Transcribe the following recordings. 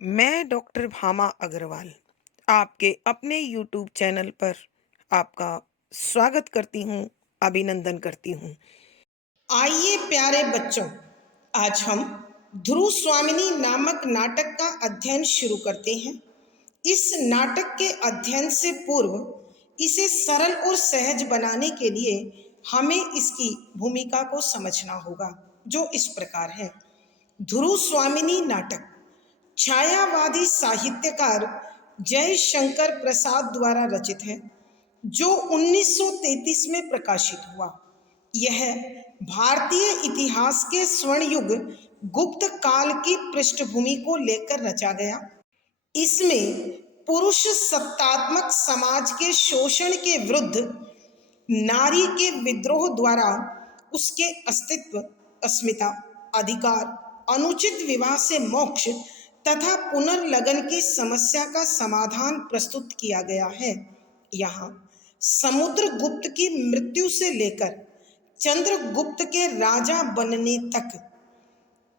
मैं डॉक्टर भामा अग्रवाल आपके अपने यूट्यूब चैनल पर आपका स्वागत करती हूँ, अभिनंदन करती हूँ। आइए प्यारे बच्चों, आज हम ध्रुव स्वामिनी नामक नाटक का अध्ययन शुरू करते हैं। इस नाटक के अध्ययन से पूर्व इसे सरल और सहज बनाने के लिए हमें इसकी भूमिका को समझना होगा, जो इस प्रकार है। ध्रुव स्वामिनी नाटक छायावादी साहित्यकार जयशंकर प्रसाद द्वारा रचित है, जो 1933 में प्रकाशित हुआ। यह भारतीय इतिहास के स्वर्ण युग गुप्त काल की पृष्ठभूमि को लेकर रचा गया। इसमें पुरुष सत्तात्मक समाज के शोषण के विरुद्ध नारी के विद्रोह द्वारा उसके अस्तित्व, अस्मिता, अधिकार, अनुचित विवाह से मोक्ष तथा पुनर्लगन की समस्या का समाधान प्रस्तुत किया गया है। यहाँ समुद्रगुप्त की मृत्यु से लेकर चंद्रगुप्त के राजा बनने तक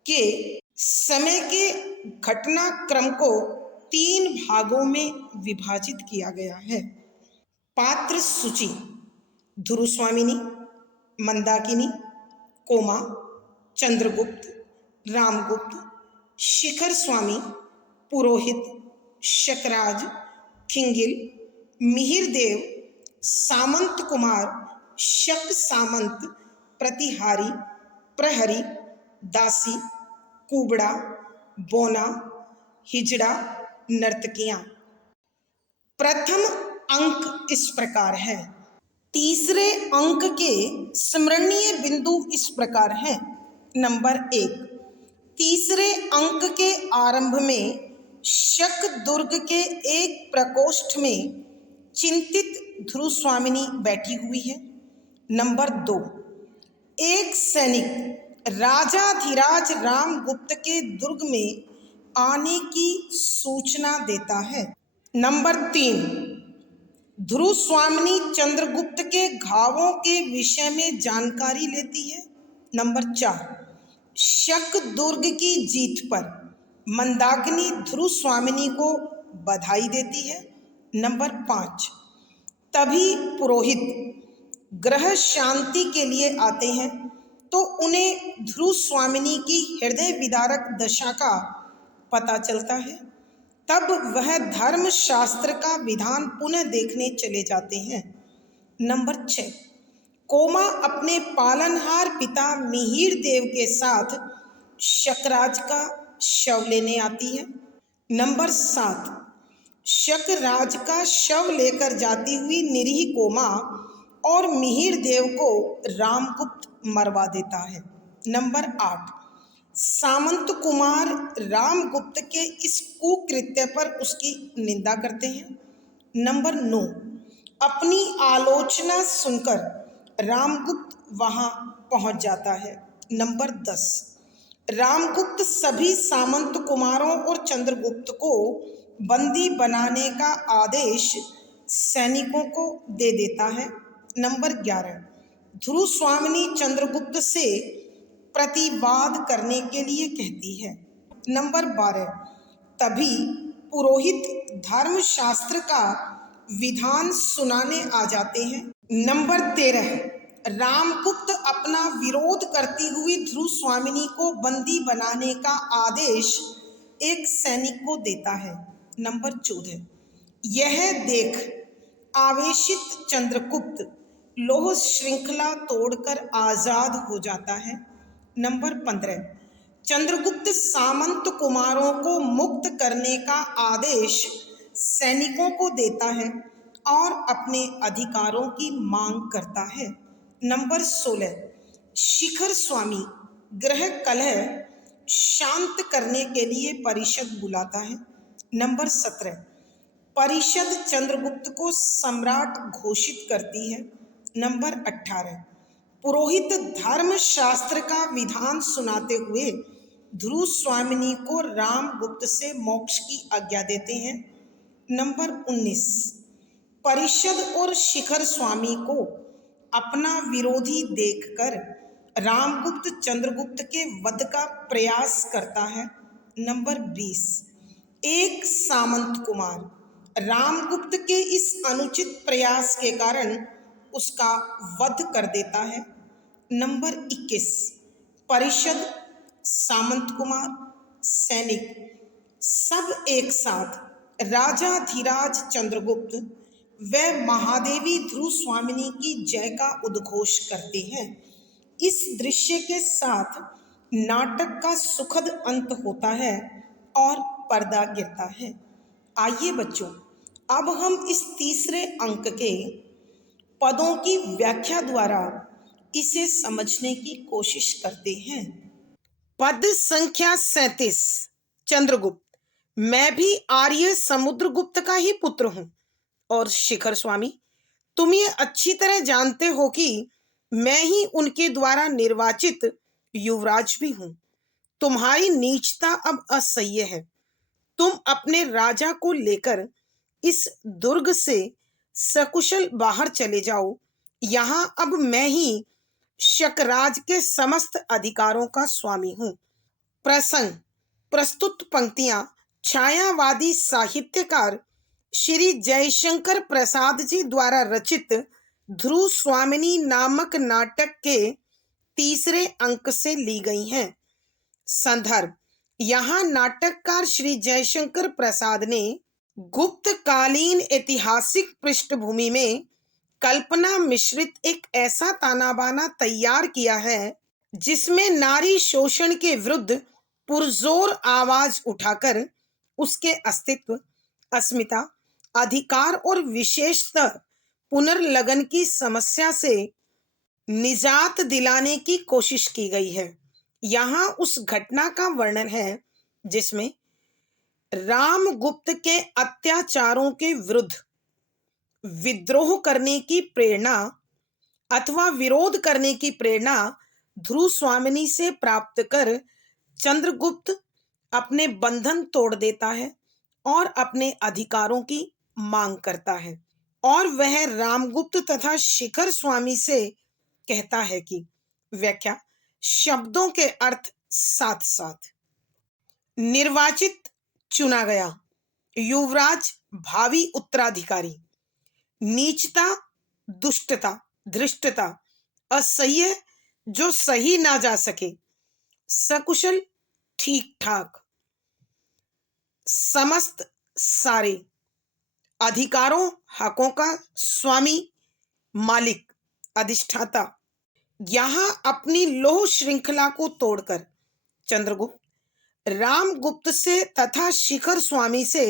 के समय के घटनाक्रम को 3 भागों में विभाजित किया गया है। पात्र सूची: ध्रुव स्वामिनी, मंदाकिनी, कोमा, चंद्रगुप्त, रामगुप्त, शिखर स्वामी, पुरोहित, शकराज, खिंगिल, मिहिरदेव, सामंत कुमार, शक सामंत, प्रतिहारी, प्रहरी, दासी, कुबड़ा, बोना, हिजड़ा, नर्तकियां। प्रथम अंक इस प्रकार है। तीसरे अंक के स्मरणीय बिंदु इस प्रकार हैं। नंबर 1, तीसरे अंक के आरंभ में शक दुर्ग के एक प्रकोष्ठ में चिंतित ध्रुव स्वामिनी बैठी हुई है। नंबर 2, एक सैनिक राजाधिराज रामगुप्त के दुर्ग में आने की सूचना देता है। नंबर 3, ध्रुव स्वामिनी चंद्रगुप्त के घावों के विषय में जानकारी लेती है। नंबर 4, शक दुर्ग की जीत पर मंदाकिनी ध्रुव स्वामिनी को बधाई देती है। नंबर 5, तभी पुरोहित ग्रह शांति के लिए आते हैं तो उन्हें ध्रुव स्वामिनी की हृदय विदारक दशा का पता चलता है। तब वह धर्मशास्त्र का विधान पुनः देखने चले जाते हैं। नंबर 6, कोमा अपने पालनहार पिता मिहिर देव के साथ शकराज का शव लेने आती है। नंबर 7, शकराज का शव लेकर जाती हुई निरीह कोमा और मिहिर देव को रामगुप्त मरवा देता है। नंबर 8, सामंत कुमार रामगुप्त के इस कुकृत्य पर उसकी निंदा करते हैं। नंबर 9, अपनी आलोचना सुनकर रामगुप्त वहां पहुंच जाता है। नंबर 10, रामगुप्त सभी सामंत कुमारों और चंद्रगुप्त को बंदी बनाने का आदेश सैनिकों को दे देता है। नंबर 11, ध्रुव स्वामिनी चंद्रगुप्त से प्रतिवाद करने के लिए कहती है। नंबर 12, तभी पुरोहित धर्मशास्त्र का विधान सुनाने आ जाते हैं। नंबर 13, रामगुप्त अपना विरोध करती हुई ध्रुव स्वामिनी को बंदी बनाने का आदेश एक सैनिक को देता है। नंबर 14, यह देख आवेशित चंद्रगुप्त लोह श्रृंखला तोड़कर आजाद हो जाता है। नंबर 15, चंद्रगुप्त सामंत कुमारों को मुक्त करने का आदेश सैनिकों को देता है और अपने अधिकारों की मांग करता है। नंबर 16, शिखर स्वामी ग्रह कलह शांत करने के लिए परिषद बुलाता है। नंबर 17, परिषद चंद्रगुप्त को सम्राट घोषित करती है। नंबर 18, पुरोहित धर्मशास्त्र का विधान सुनाते हुए ध्रुव स्वामिनी को रामगुप्त से मोक्ष की आज्ञा देते हैं। नंबर 19, परिषद और शिखर स्वामी को अपना विरोधी देखकर रामगुप्त चंद्रगुप्त के वध का प्रयास करता है। नंबर 20, एक सामंत कुमार रामगुप्त के इस अनुचित प्रयास के कारण उसका वध कर देता है। नंबर 21, परिषद, सामंत कुमार, सैनिक सब एक साथ राजाधिराज चंद्रगुप्त व महादेवी ध्रुव स्वामिनी की जय का उद्घोष करते हैं। इस दृश्य के साथ नाटक का सुखद अंत होता है और पर्दा गिरता है। आइए बच्चों, अब हम इस तीसरे अंक के पदों की व्याख्या द्वारा इसे समझने की कोशिश करते हैं। पद संख्या 37, चंद्रगुप्त। मैं भी आर्य समुद्रगुप्त का ही पुत्र हूं। और शिखर स्वामी, तुम ये अच्छी तरह जानते हो कि मैं ही उनके द्वारा निर्वाचित युवराज भी हूं। तुम्हारी नीचता अब असह्य है। तुम अपने राजा को लेकर इस दुर्ग से सकुशल बाहर चले जाओ। यहाँ अब मैं ही शकराज के समस्त अधिकारों का स्वामी हूँ। प्रसंग, प्रस्तुत पंक्तियां छायावादी साहित्यकार श्री जयशंकर प्रसाद जी द्वारा रचित ध्रुव स्वामिनी नामक नाटक के तीसरे अंक से ली गई हैं। संदर्भ, यहाँ नाटककार श्री जयशंकर प्रसाद ने गुप्तकालीन ऐतिहासिक पृष्ठभूमि में कल्पना मिश्रित एक ऐसा ताना बाना तैयार किया है जिसमें नारी शोषण के विरुद्ध पुरजोर आवाज उठाकर उसके अस्तित्व, अस्मिता, अधिकार और विशेषतः पुनर्लगन की समस्या से निजात दिलाने की कोशिश की गई है। यहाँ उस घटना का वर्णन है जिसमें रामगुप्त के अत्याचारों के विरुद्ध विद्रोह करने की प्रेरणा अथवा विरोध करने की प्रेरणा ध्रुव स्वामिनी से प्राप्त कर चंद्रगुप्त अपने बंधन तोड़ देता है और अपने अधिकारों की मांग करता है। और वह रामगुप्त तथा शिखर स्वामी से कहता है कि व्याख्या, शब्दों के अर्थ साथ साथ। निर्वाचित, चुना गया, युवराज, भावी उत्तराधिकारी। नीचता, दुष्टता, धृष्टता, असह्य, जो सही ना जा सके। सकुशल, ठीक ठाक। समस्त, सारे। अधिकारों, हकों का स्वामी, मालिक, अधिष्ठाता। यहाँ अपनी लोह श्रृंखला को तोड़कर चंद्रगुप्त रामगुप्त से तथा शिखर स्वामी से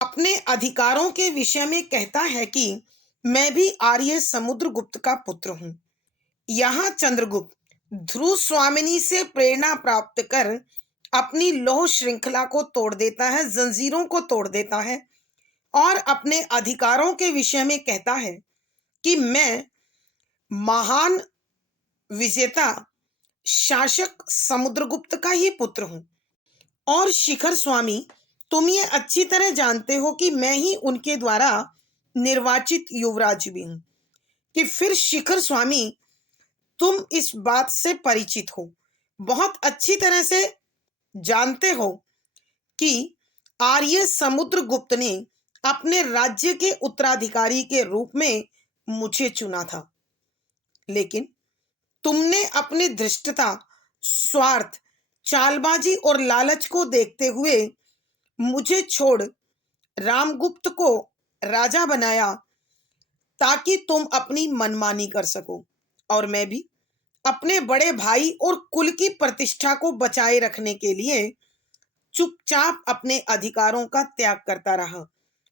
अपने अधिकारों के विषय में कहता है कि मैं भी आर्य समुद्रगुप्त का पुत्र हूँ। यहाँ चंद्रगुप्त ध्रुव स्वामिनी से प्रेरणा प्राप्त कर अपनी लौह श्रृंखला को तोड़ देता है, जंजीरों को तोड़ देता है और अपने अधिकारों के विषय में कहता है कि मैं महान विजेता शासक समुद्रगुप्त का ही पुत्र हूं। और शिखर स्वामी, तुम ये अच्छी तरह जानते हो कि मैं ही उनके द्वारा निर्वाचित युवराज भी हूं। कि फिर शिखर स्वामी, तुम इस बात से परिचित हो, बहुत अच्छी तरह से जानते हो कि आर्य समुद्रगुप्त ने अपने राज्य के उत्तराधिकारी के रूप में मुझे चुना था, लेकिन तुमने अपनी धृष्टता, स्वार्थ, चालबाजी और लालच को देखते हुए मुझे छोड़ रामगुप्त को राजा बनाया ताकि तुम अपनी मनमानी कर सको। और मैं भी अपने बड़े भाई और कुल की प्रतिष्ठा को बचाए रखने के लिए चुपचाप अपने अधिकारों का त्याग करता रहा।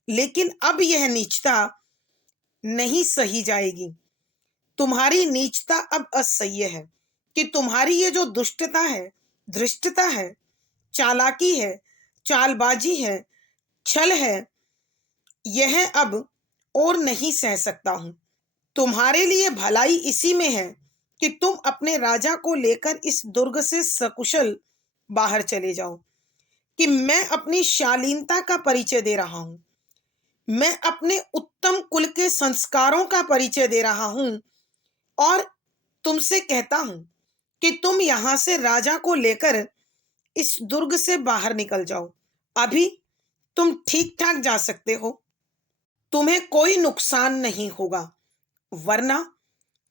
लेकिन अब यह नीचता नहीं सही जाएगी। तुम्हारी नीचता अब असह्य है कि तुम्हारी ये जो दुष्टता है, धृष्टता है, चालाकी है, चालबाजी है, छल है, यह अब और नहीं सह सकता हूं। तुम्हारे लिए भलाई इसी में है कि तुम अपने राजा को लेकर इस दुर्ग से सकुशल बाहर चले जाओ। कि मैं अपनी शालीनता का परिचय दे रहा हूं, मैं अपने उत्तम कुल के संस्कारों का परिचय दे रहा हूं और तुमसे कहता हूं कि तुम यहां से राजा को लेकर इस दुर्ग से बाहर निकल जाओ। अभी तुम ठीक ठाक जा सकते हो, तुम्हें कोई नुकसान नहीं होगा। वरना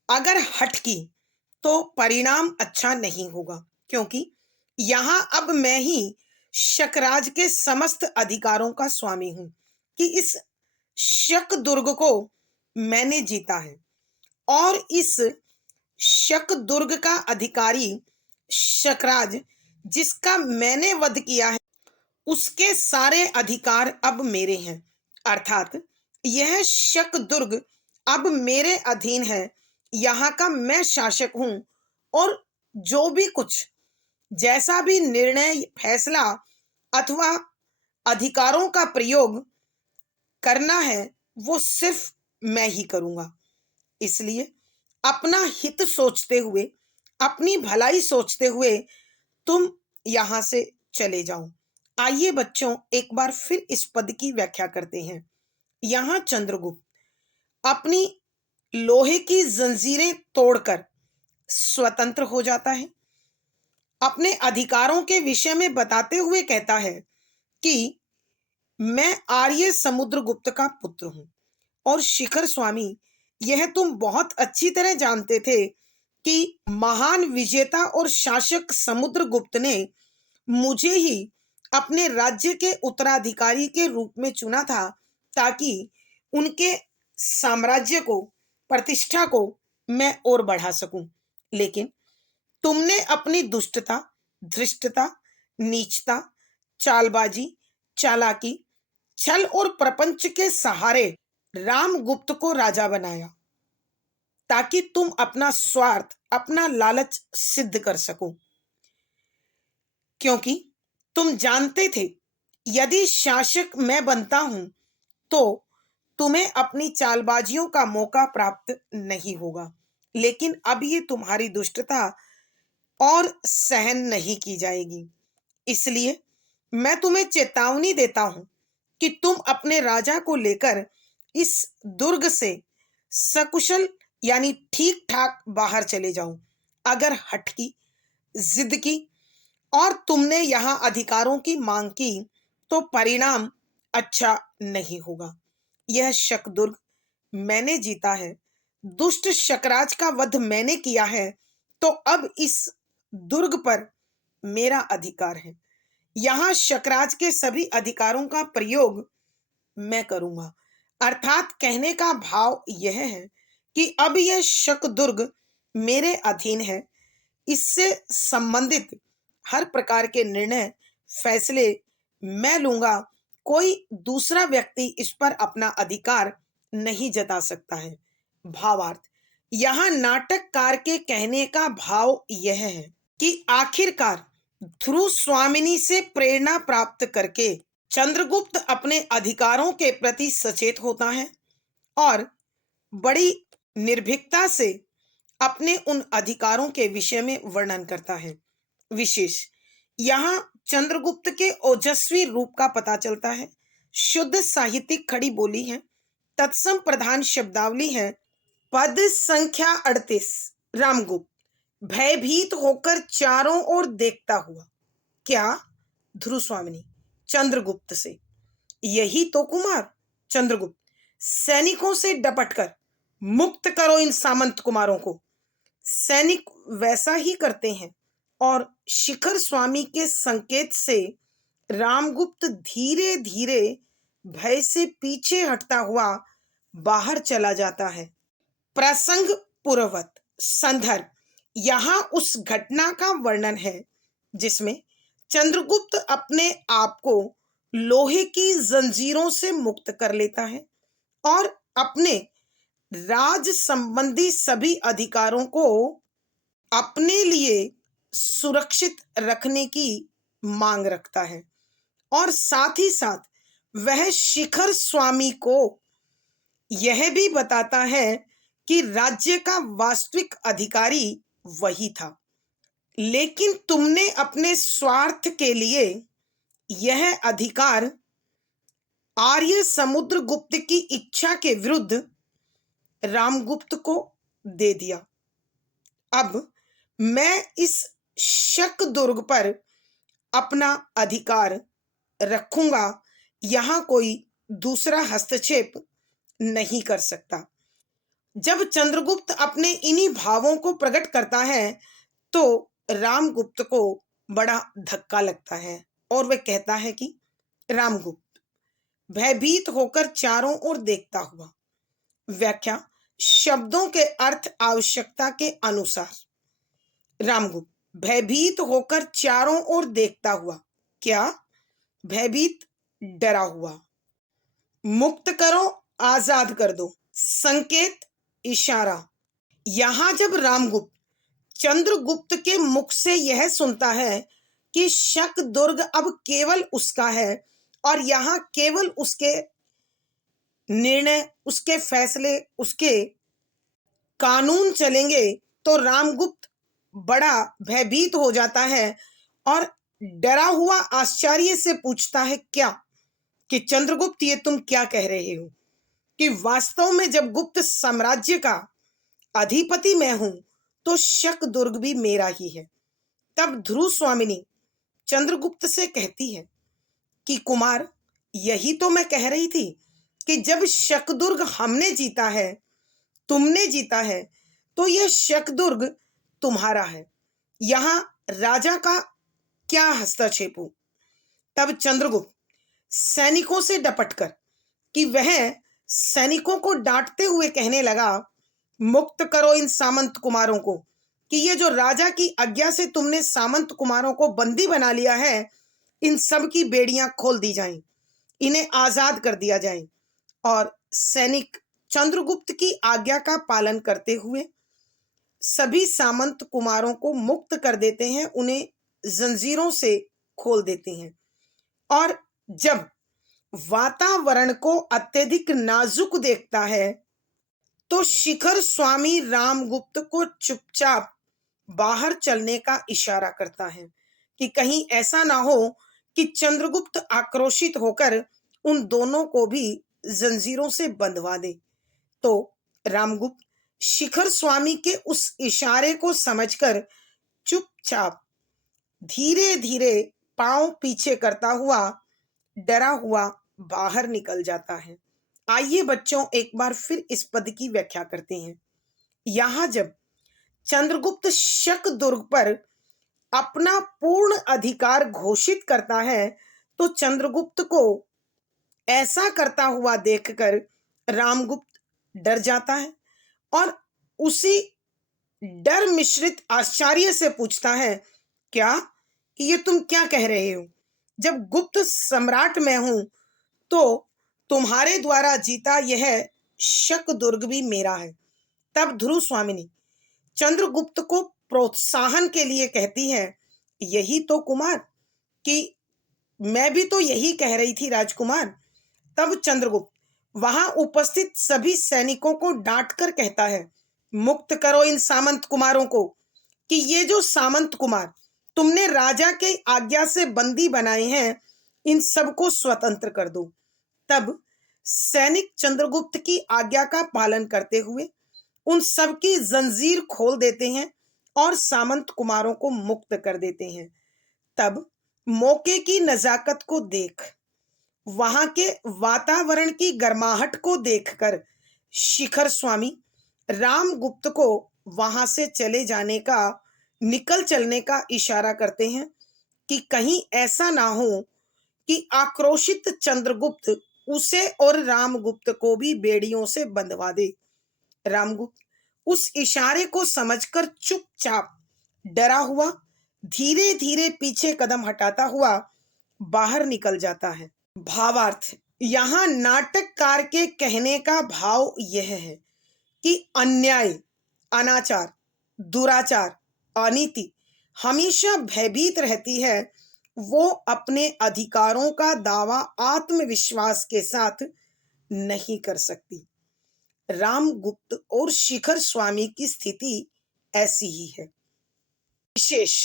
अगर हट की तो परिणाम अच्छा नहीं होगा, क्योंकि यहां अब मैं ही शकराज के समस्त अधिकारों का स्वामी हूं कि इस शक दुर्ग को मैंने जीता है, और इस शक दुर्ग का अधिकारी शकराज, जिसका मैंने वध किया है, उसके सारे अधिकार अब मेरे हैं। अर्थात यह शक दुर्ग अब मेरे अधीन है, यहाँ का मैं शासक हूं, और जो भी कुछ, जैसा भी निर्णय, फैसला अथवा अधिकारों का प्रयोग करना है, वो सिर्फ मैं ही करूंगा। इसलिए अपना हित सोचते हुए, अपनी भलाई सोचते हुए तुम यहां से चले जाओ। आइए बच्चों, एक बार फिर इस पद की व्याख्या करते हैं। यहां चंद्रगुप्त अपनी लोहे की जंजीरें तोड़कर स्वतंत्र हो जाता है। अपने अधिकारों के विषय में बताते हुए कहता है कि मैं आर्य समुद्रगुप्त का पुत्र हूं, और शिखर स्वामी, यह तुम बहुत अच्छी तरह जानते थे कि महान विजेता और शासक समुद्रगुप्त ने मुझे ही अपने राज्य के उत्तराधिकारी के रूप में चुना था, ताकि उनके साम्राज्य को, प्रतिष्ठा को मैं और बढ़ा सकूं। लेकिन तुमने अपनी दुष्टता, धृष्टता, नीचता, चालबाजी, चालाकी, छल और प्रपंच के सहारे रामगुप्त को राजा बनाया, ताकि तुम अपना स्वार्थ, अपना लालच सिद्ध कर सको। क्योंकि तुम जानते थे यदि शासक मैं बनता हूं तो तुम्हें अपनी चालबाजियों का मौका प्राप्त नहीं होगा। लेकिन अब ये तुम्हारी दुष्टता और सहन नहीं की जाएगी। इसलिए मैं तुम्हें चेतावनी देता हूं कि तुम अपने राजा को लेकर इस दुर्ग से सकुशल, यानी ठीक ठाक बाहर चले जाओ। अगर हट की, जिद की और तुमने यहां अधिकारों की मांग की तो परिणाम अच्छा नहीं होगा। यह शकदुर्ग मैंने जीता है, दुष्ट शकराज का वध मैंने किया है, तो अब इस दुर्ग पर मेरा अधिकार है। यहां शकराज के सभी अधिकारों का प्रयोग मैं करूंगा। अर्थात कहने का भाव यह है कि अब यह शकदुर्ग मेरे अधीन है। इससे संबंधित हर प्रकार के निर्णय, फैसले मैं लूंगा। कोई दूसरा व्यक्ति इस पर अपना अधिकार नहीं जता सकता है। भावार्थ, यहाँ नाटककार के कहने का भाव यह है कि आखिरकार ध्रुव स्वामिनी से प्रेरणा प्राप्त करके चंद्रगुप्त अपने अधिकारों के प्रति सचेत होता है, और बड़ी निर्भीकता से अपने उन अधिकारों के विषय में वर्णन करता है। विशेष यहाँ चंद्रगुप्त के ओजस्वी रूप का पता चलता है। शुद्ध साहित्यिक खड़ी बोली है, तत्सम प्रधान शब्दावली है। पद संख्या 38। रामगुप्त भयभीत होकर चारों ओर देखता हुआ। क्या? ध्रुव स्वामिनी चंद्रगुप्त से। यही तो कुमार। चंद्रगुप्त सैनिकों से डपटकर मुक्त करो इन सामंत कुमारों को। सैनिक वैसा ही करते हैं, और शिखर स्वामी के संकेत से रामगुप्त धीरे धीरे भय से पीछे हटता हुआ बाहर चला जाता है। प्रसंग पूर्ववत संदर्भ, यहां उस घटना का वर्णन है जिसमें चंद्रगुप्त अपने आप को लोहे की जंजीरों से मुक्त कर लेता है और अपने राज संबंधी सभी अधिकारों को अपने लिए सुरक्षित रखने की मांग रखता है, और साथ ही साथ वह शिखर स्वामी को यह भी बताता है कि राज्य का वास्तविक अधिकारी वही था, लेकिन तुमने अपने स्वार्थ के लिए यह अधिकार आर्य समुद्रगुप्त की इच्छा के विरुद्ध रामगुप्त को दे दिया। अब मैं इस शक दुर्ग पर अपना अधिकार रखूंगा, यहाँ कोई दूसरा हस्तक्षेप नहीं कर सकता। जब चंद्रगुप्त अपने इन्हीं भावों को प्रकट करता है तो रामगुप्त को बड़ा धक्का लगता है और वह कहता है कि रामगुप्त भयभीत होकर चारों ओर देखता हुआ। व्याख्या, शब्दों के अर्थ आवश्यकता के अनुसार। रामगुप्त भयभीत होकर चारों ओर देखता हुआ। क्या? भयभीत, डरा हुआ। मुक्त करो, आजाद कर दो। संकेत, इशारा। यहां जब रामगुप्त चंद्रगुप्त के मुख से यह सुनता है कि शक दुर्ग अब केवल उसका है और यहाँ केवल उसके निर्णय, उसके फैसले, उसके कानून चलेंगे, तो रामगुप्त बड़ा भयभीत हो जाता है और डरा हुआ आश्चर्य से पूछता है, क्या? कि चंद्रगुप्त, ये तुम क्या कह रहे हो कि वास्तव में जब गुप्त साम्राज्य का अधिपति मैं हूं तो शक दुर्ग भी मेरा ही है। तब ध्रुव स्वामिनी चंद्रगुप्त से कहती है कि कुमार, यही तो मैं कह रही थी कि जब शकदुर्ग हमने जीता है, तुमने जीता है, तो यह शकदुर्ग तुम्हारा है। यहां राजा का क्या हस्तक्षेप हो? तब चंद्रगुप्त सैनिकों से डपटकर कि वह सैनिकों को डांटते हुए कहने लगा, मुक्त करो इन सामंत कुमारों को, कि ये जो राजा की आज्ञा से तुमने सामंत कुमारों को बंदी बना लिया है, इन सब की बेड़ियां खोल दी जाएं, इन्हें आजाद कर दिया जाए। और सैनिक चंद्रगुप्त की आज्ञा का पालन करते हुए सभी सामंत कुमारों को मुक्त कर देते हैं, उन्हें जंजीरों से खोल देते हैं। और जब वातावरण को अत्यधिक नाजुक देखता है तो शिखर स्वामी रामगुप्त को चुपचाप बाहर चलने का इशारा करता है कि कहीं ऐसा ना हो कि चंद्रगुप्त आक्रोशित होकर उन दोनों को भी जंजीरों से बंधवा दे। तो रामगुप्त शिखर स्वामी के उस इशारे को समझकर चुपचाप धीरे धीरे पांव पीछे करता हुआ डरा हुआ बाहर निकल जाता है। आइए बच्चों, एक बार फिर इस पद की व्याख्या करते हैं। यहां जब चंद्रगुप्त शक दुर्ग पर अपना पूर्ण अधिकार घोषित करता है तो चंद्रगुप्त को ऐसा करता हुआ देखकर रामगुप्त डर जाता है और उसी डर मिश्रित आश्चर्य से पूछता है, क्या? कि ये तुम क्या कह रहे हो? जब गुप्त सम्राट मैं हूं तो तुम्हारे द्वारा जीता यह शक दुर्ग भी मेरा है। तब ध्रुव स्वामिनी चंद्रगुप्त को प्रोत्साहन के लिए कहती है, यही तो कुमार, कि मैं भी तो यही कह रही थी राजकुमार। तब चंद्रगुप्त वहां उपस्थित सभी सैनिकों को डांटकर कहता है, मुक्त करो इन सामंत कुमारों को, कि ये जो सामंत कुमार तुमने राजा के आज्ञा से बंदी बनाए हैं, इन सबको स्वतंत्र कर दो। तब सैनिक चंद्रगुप्त की आज्ञा का पालन करते हुए उन सब की जंजीर खोल देते हैं और सामंत कुमारों को मुक्त कर देते हैं। तब मौके की नजाकत को देख, वहां के वातावरण की गर्माहट को देखकर शिखर स्वामी रामगुप्त को वहां से चले जाने का, निकल चलने का इशारा करते हैं कि कहीं ऐसा ना हो कि आक्रोशित चंद्रगुप्त उसे और रामगुप्त को भी बेड़ियों से बंधवा दे। रामगुप्त उस इशारे को समझकर चुपचाप डरा हुआ धीरे धीरे पीछे कदम हटाता हुआ बाहर निकल जाता है। भावार्थ, यहाँ नाटककार के कहने का भाव यह है कि अन्याय, अनाचार, दुराचार, अनीति हमेशा भयभीत रहती है। वो अपने अधिकारों का दावा आत्मविश्वास के साथ नहीं कर सकती। रामगुप्त और शिखर स्वामी की स्थिति ऐसी ही है। विशेष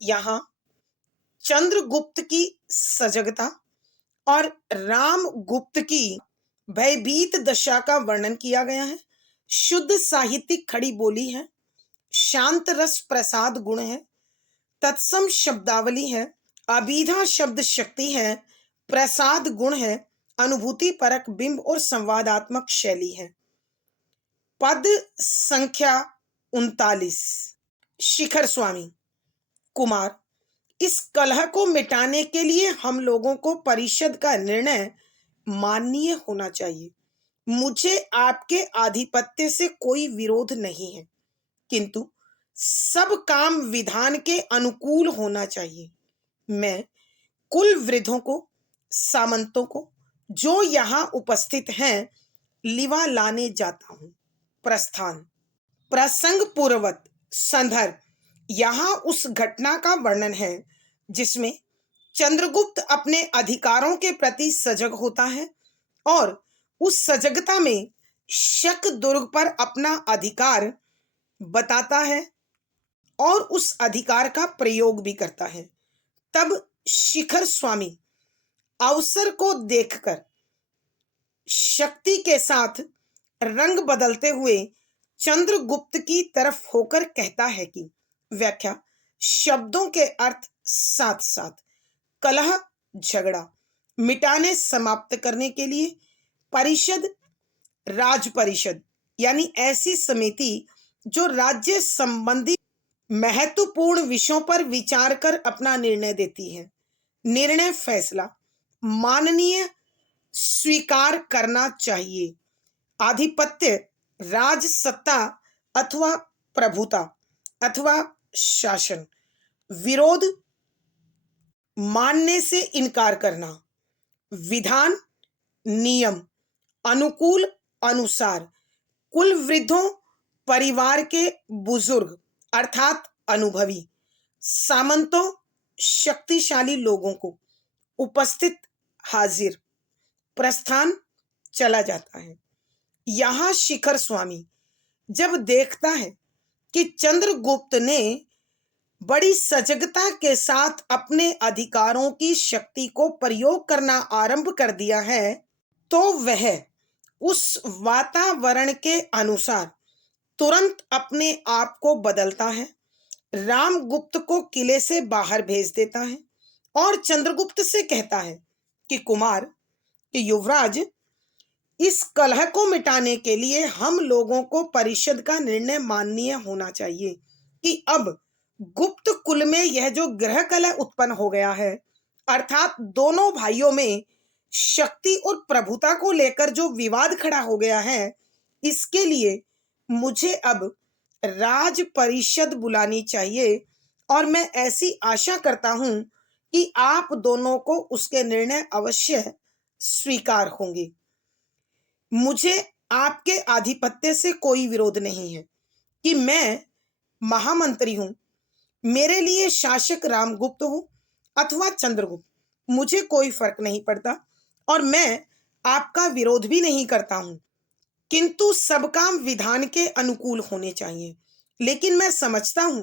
यहाँ चंद्रगुप्त की सजगता और रामगुप्त की भयभीत दशा का वर्णन किया गया है। शुद्ध साहित्यिक खड़ी बोली है, शांत रस प्रसाद गुण है, तत्सम शब्दावली है, अभिधा शब्द शक्ति है, प्रसाद गुण है, अनुभूति परक बिंब और संवादात्मक शैली है। पद संख्या 39। शिखर स्वामी। कुमार, इस कलह को मिटाने के लिए हम लोगों को परिषद का निर्णय माननीय होना चाहिए। मुझे आपके आधिपत्य से कोई विरोध नहीं है, किंतु सब काम विधान के अनुकूल होना चाहिए। मैं कुल वृद्धों को, सामंतों को, जो यहाँ उपस्थित हैं, लिवा लाने जाता हूँ। प्रस्थान। प्रसंग पूर्वक संदर्भ। यहाँ उस घटना का वर्णन है जिसमें चंद्रगुप्त अपने अधिकारों के प्रति सजग होता है और उस सजगता में शक दुर्ग पर अपना अधिकार बताता है और उस अधिकार का प्रयोग भी करता है। तब शिखर स्वामी अवसर को देखकर शक्ति के साथ रंग बदलते हुए चंद्रगुप्त की तरफ होकर कहता है कि व्याख्या। शब्दों के अर्थ साथ साथ कलह, झगड़ा मिटाने, समाप्त करने के लिए परिषद, राज परिषद यानी ऐसी समिति जो राज्य संबंधी महत्वपूर्ण विषयों पर विचार कर अपना निर्णय देती है। निर्णय, फैसला माननीय, स्वीकार करना चाहिए। आधिपत्य, राज सत्ता अथवा प्रभुता अथवा शासन। विरोध, मानने से इनकार करना। विधान, नियम, अनुकूल, अनुसार। कुल वृद्धों, परिवार के बुजुर्ग अर्थात अनुभवी। सामंतों, शक्तिशाली लोगों को। उपस्थित, हाजिर। प्रस्थान, चला जाता है। यहाँ शिखर स्वामी जब देखता है कि चंद्रगुप्त ने बड़ी सजगता के साथ अपने अधिकारों की शक्ति को प्रयोग करना आरंभ कर दिया है, तो वह उस वातावरण के अनुसार तुरंत अपने आप को बदलता है, रामगुप्त को किले से बाहर भेज देता है और चंद्रगुप्त से कहता है कि कुमार, कि युवराज, इस कलह को मिटाने के लिए हम लोगों को परिषद का निर्णय माननीय होना चाहिए कि अब गुप्त कुल में यह जो गृह कलह उत्पन्न हो गया है, अर्थात दोनों भाइयों में शक्ति और प्रभुता को लेकर जो विवाद खड़ा हो गया है, इसके लिए मुझे अब राज परिषद बुलानी चाहिए और मैं ऐसी आशा करता हूं कि आप दोनों को उसके निर्णय अवश्य स्वीकार होंगे। मुझे आपके आधिपत्य से कोई विरोध नहीं है कि मैं महामंत्री हूं। मेरे लिए शासक रामगुप्त हो अथवा चंद्रगुप्त, मुझे कोई फर्क नहीं पड़ता और मैं आपका विरोध भी नहीं करता हूं, किंतु सब काम विधान के अनुकूल होने चाहिए। लेकिन मैं समझता हूं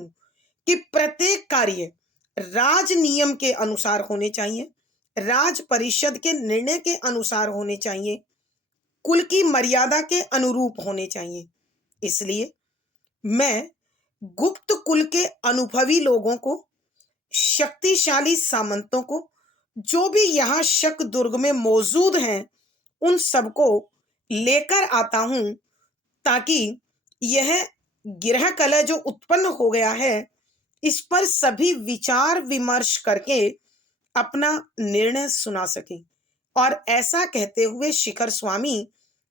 कि प्रत्येक कार्य राज नियम के अनुसार होने चाहिए, राज परिषद के निर्णय के अनुसार होने चाहिए, कुल की मर्यादा के अनुरूप होने चाहिए। इसलिए मैं गुप्त कुल के अनुभवी लोगों को, शक्तिशाली सामंतों को, जो भी यहाँ शक दुर्ग में मौजूद हैं, उन सबको लेकर आता हूं ताकि यह गृह कलह जो उत्पन्न हो गया है, इस पर सभी विचार विमर्श करके अपना निर्णय सुना सके। और ऐसा कहते हुए शिखर स्वामी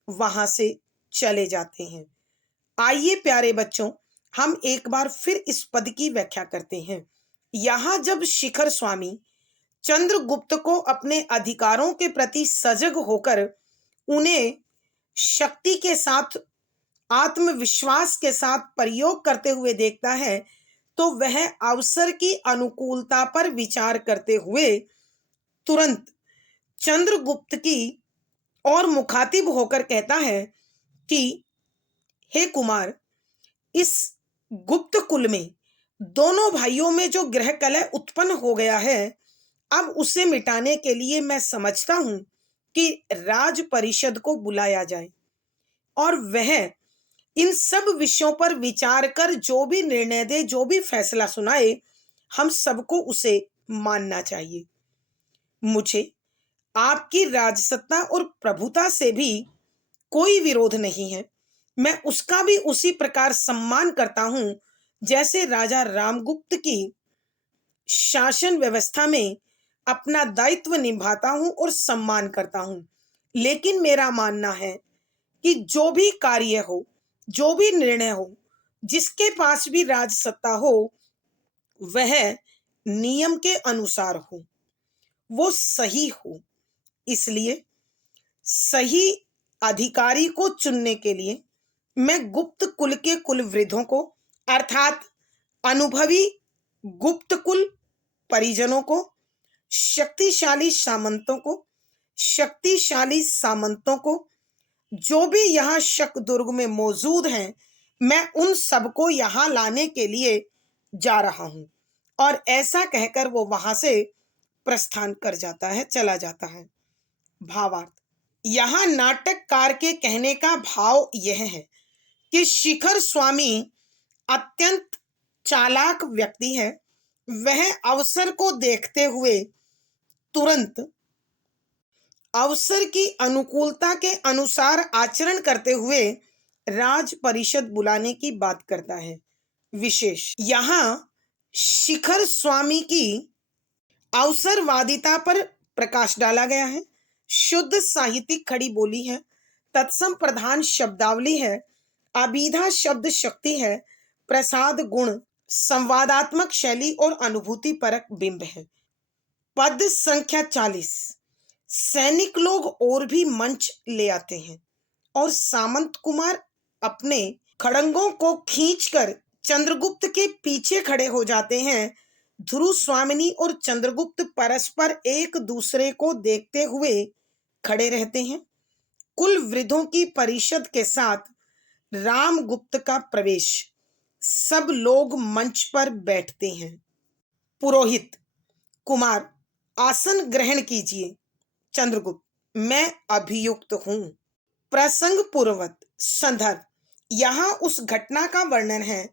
वहां से चले जाते हैं। आइए प्यारे बच्चों, हम एक बार फिर इस पद की व्याख्या करते हैं। यहाँ जब शिखर स्वामी चंद्रगुप्त को अपने अधिकारों के प्रति सजग होकर उन्हें शक्ति के साथ, आत्मविश्वास के साथ प्रयोग करते हुए देखता है, तो वह अवसर की अनुकूलता पर विचार करते हुए तुरंत चंद्रगुप्त की और मुखातिब होकर कहता है कि हे कुमार, इस गुप्त कुल में दोनों भाइयों में जो गृह कलह उत्पन्न हो गया है, अब उसे मिटाने के लिए मैं समझता हूं कि राज परिषद को बुलाया जाए और वह इन सब विषयों पर विचार कर जो भी निर्णय दे, जो भी फैसला सुनाए, हम सबको उसे मानना चाहिए। मुझे आपकी राजसत्ता और प्रभुता से भी कोई विरोध नहीं है। मैं उसका भी उसी प्रकार सम्मान करता हूं जैसे राजा रामगुप्त की शासन व्यवस्था में अपना दायित्व निभाता हूं और सम्मान करता हूं। लेकिन मेरा मानना है कि जो भी कार्य हो, जो भी निर्णय हो, जिसके पास भी राजसत्ता हो, वह नियम के अनुसार हो, वो सही हो। इसलिए सही अधिकारी को चुनने के लिए मैं गुप्त कुल के कुलवृद्धों को, अर्थात अनुभवी गुप्त कुल परिजनों को, शक्तिशाली सामंतों को, शक्तिशाली सामंतों को, जो भी यहाँ शक दुर्ग में मौजूद हैं, मैं उन सबको यहाँ लाने के लिए जा रहा हूँ। और ऐसा कहकर वो वहां से प्रस्थान कर जाता है, चला जाता है। भावार्थ, यहाँ नाटककार के कहने का भाव यह है कि शिखर स्वामी अत्यंत चालाक व्यक्ति है। वह अवसर को देखते हुए तुरंत अवसर की अनुकूलता के अनुसार आचरण करते हुए राज परिषद बुलाने की बात करता है। विशेष यहाँ शिखर स्वामी की अवसरवादिता पर प्रकाश डाला गया है। शुद्ध साहित्यिक खड़ी बोली है, तत्सम प्रधान शब्दावली है, अभिधा शब्द शक्ति है, प्रसाद गुण, संवादात्मक शैली और अनुभूति परक बिंब है। पद संख्या 40। सैनिक लोग और भी मंच ले आते हैं और सामंत कुमार अपने खड़ंगों को खींचकर चंद्रगुप्त के पीछे खड़े हो जाते हैं। ध्रुव स्वामिनी और चंद्रगुप्त परस्पर एक दूसरे को देखते हुए खड़े रहते हैं। कुल वृद्धों की परिषद के साथ रामगुप्त का प्रवेश। सब लोग मंच पर बैठते हैं। पुरोहित, कुमार आसन ग्रहण कीजिए। चंद्रगुप्त, मैं अभियुक्त हूं। प्रसंग पूर्वक संदर्भ, यहाँ उस घटना का वर्णन है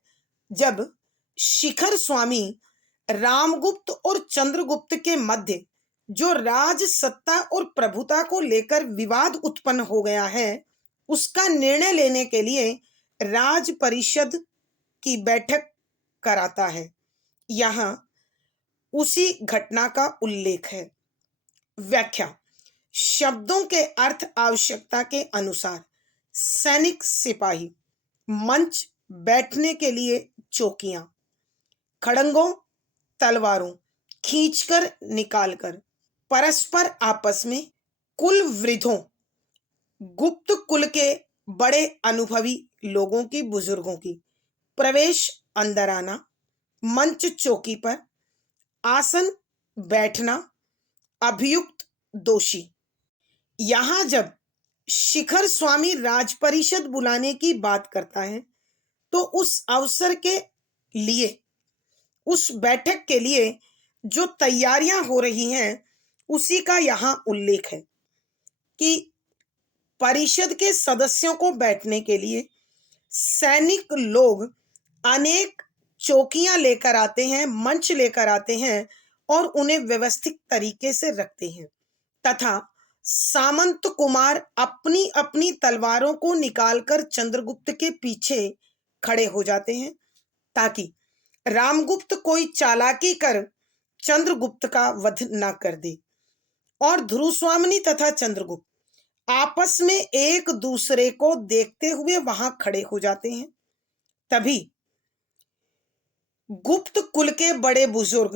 जब शिखर स्वामी रामगुप्त और चंद्रगुप्त के मध्य जो राज सत्ता और प्रभुता को लेकर विवाद उत्पन्न हो गया है, उसका निर्णय लेने के लिए राज परिषद की बैठक कराता है। यहाँ उसी घटना का उल्लेख है। व्याख्या, शब्दों के अर्थ आवश्यकता के अनुसार सैनिक सिपाही, मंच बैठने के लिए चौकियां, खड़ंगों तलवारों खींचकर निकालकर, परस्पर आपस में, कुल वृद्धों गुप्त कुल के बड़े अनुभवी लोगों की, बुजुर्गों की, प्रवेश अंदर आना, मंच चौकी पर, आसन बैठना, अभियुक्त दोषी। यहां जब शिखर स्वामी राजपरिषद बुलाने की बात करता है तो उस अवसर के लिए, उस बैठक के लिए जो तैयारियां हो रही हैं, उसी का यहाँ उल्लेख है कि परिषद के सदस्यों को बैठने के लिए सैनिक लोग अनेक चौकियां लेकर आते हैं, मंच लेकर आते हैं और उन्हें व्यवस्थित तरीके से रखते हैं तथा सामंत कुमार अपनी अपनी तलवारों को निकालकर चंद्रगुप्त के पीछे खड़े हो जाते हैं ताकि रामगुप्त कोई चालाकी कर चंद्रगुप्त का वध न कर दे। और ध्रुवस्वामिनी तथा चंद्रगुप्त आपस में एक दूसरे को देखते हुए वहां खड़े हो जाते हैं। तभी गुप्त कुल के बड़े बुजुर्ग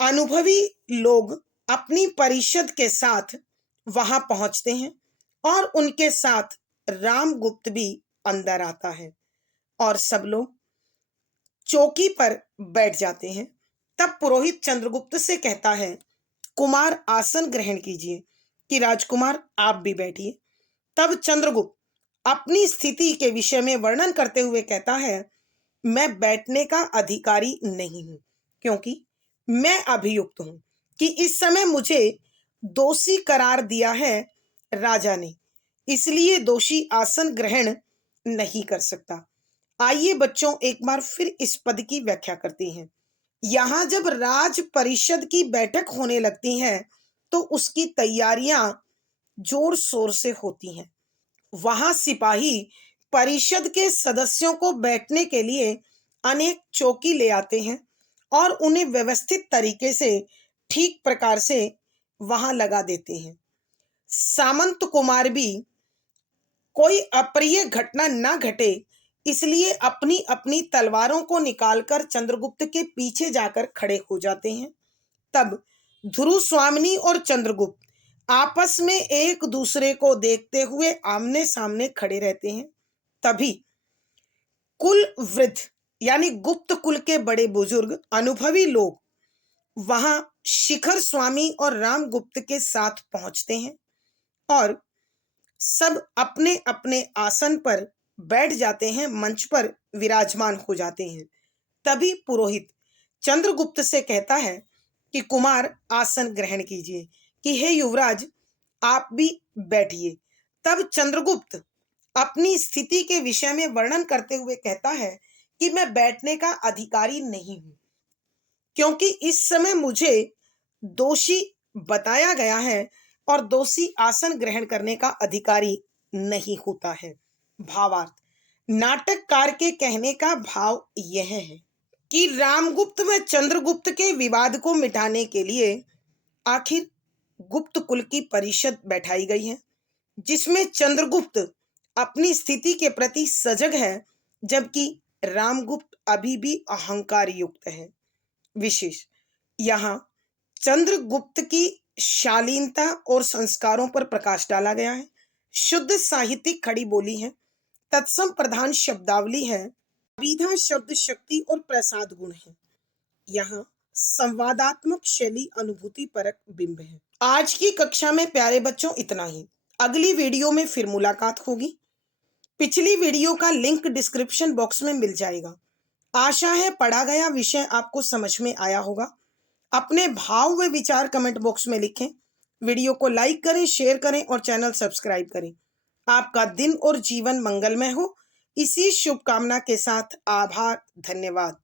अनुभवी लोग अपनी परिषद के साथ वहां पहुंचते हैं और उनके साथ रामगुप्त भी अंदर आता है और सब लोग चौकी पर बैठ जाते हैं। तब पुरोहित चंद्रगुप्त से कहता है, कुमार आसन ग्रहण कीजिए, कि राजकुमार आप भी बैठिए। तब चंद्रगुप्त अपनी स्थिति के विषय में वर्णन करते हुए कहता है, मैं बैठने का अधिकारी नहीं हूं क्योंकि मैं अभियुक्त हूं कि इस समय मुझे दोषी करार दिया है राजा ने, इसलिए दोषी आसन ग्रहण नहीं कर सकता। आइए बच्चों एक बार फिर इस पद की व्याख्या करते हैं। यहाँ जब राज परिषद की बैठक होने लगती है तो उसकी तैयारियां जोर शोर से होती हैं। वहां सिपाही परिषद के सदस्यों को बैठने के लिए अनेक चौकी ले आते हैं और उन्हें व्यवस्थित तरीके से ठीक प्रकार से वहां लगा देते हैं। सामंत कुमार भी कोई अप्रिय घटना न घटे इसलिए अपनी अपनी तलवारों को निकालकर चंद्रगुप्त के पीछे जाकर खड़े हो जाते हैं। तब ध्रुव स्वामिनी और चंद्रगुप्त आपस में एक दूसरे को देखते हुए आमने सामने खड़े रहते हैं। तभी कुल वृद्ध यानी गुप्त कुल के बड़े बुजुर्ग अनुभवी लोग वहां शिखर स्वामी और रामगुप्त के साथ पहुंचते हैं और सब अपने अपने आसन पर बैठ जाते हैं, मंच पर विराजमान हो जाते हैं। तभी पुरोहित चंद्रगुप्त से कहता है कि कुमार आसन ग्रहण कीजिए, कि हे युवराज आप भी बैठिए। तब चंद्रगुप्त अपनी स्थिति के विषय में वर्णन करते हुए कहता है कि मैं बैठने का अधिकारी नहीं हूं, क्योंकि इस समय मुझे दोषी बताया गया है और दोषी आसन ग्रहण करने का अधिकारी नहीं होता है। भावार्थ, नाटककार के कहने का भाव यह है कि रामगुप्त व चंद्रगुप्त के विवाद को मिटाने के लिए आखिर गुप्त कुल की परिषद बैठाई गई है, जिसमें चंद्रगुप्त अपनी स्थिति के प्रति सजग है, जबकि रामगुप्त अभी भी अहंकार युक्त है। विशेष यहाँ चंद्रगुप्त की शालीनता और संस्कारों पर प्रकाश डाला गया है। शुद्ध साहित्यिक खड़ी बोली है, तत्सम प्रधान शब्दावली है, विधा शब्द शक्ति और प्रसाद गुण है। यहाँ संवादात्मक शैली अनुभूति परक बिंब है। आज की कक्षा में प्यारे बच्चों इतना ही। अगली वीडियो में फिर मुलाकात होगी। पिछली वीडियो का लिंक डिस्क्रिप्शन बॉक्स में मिल जाएगा। आशा है पढ़ा गया विषय आपको समझ में आया होगा। अपने भाव व विचार कमेंट बॉक्स में लिखें। वीडियो को लाइक करें, शेयर करें और चैनल सब्सक्राइब करें। आपका दिन और जीवन मंगलमय हो, इसी शुभकामना के साथ आभार, धन्यवाद।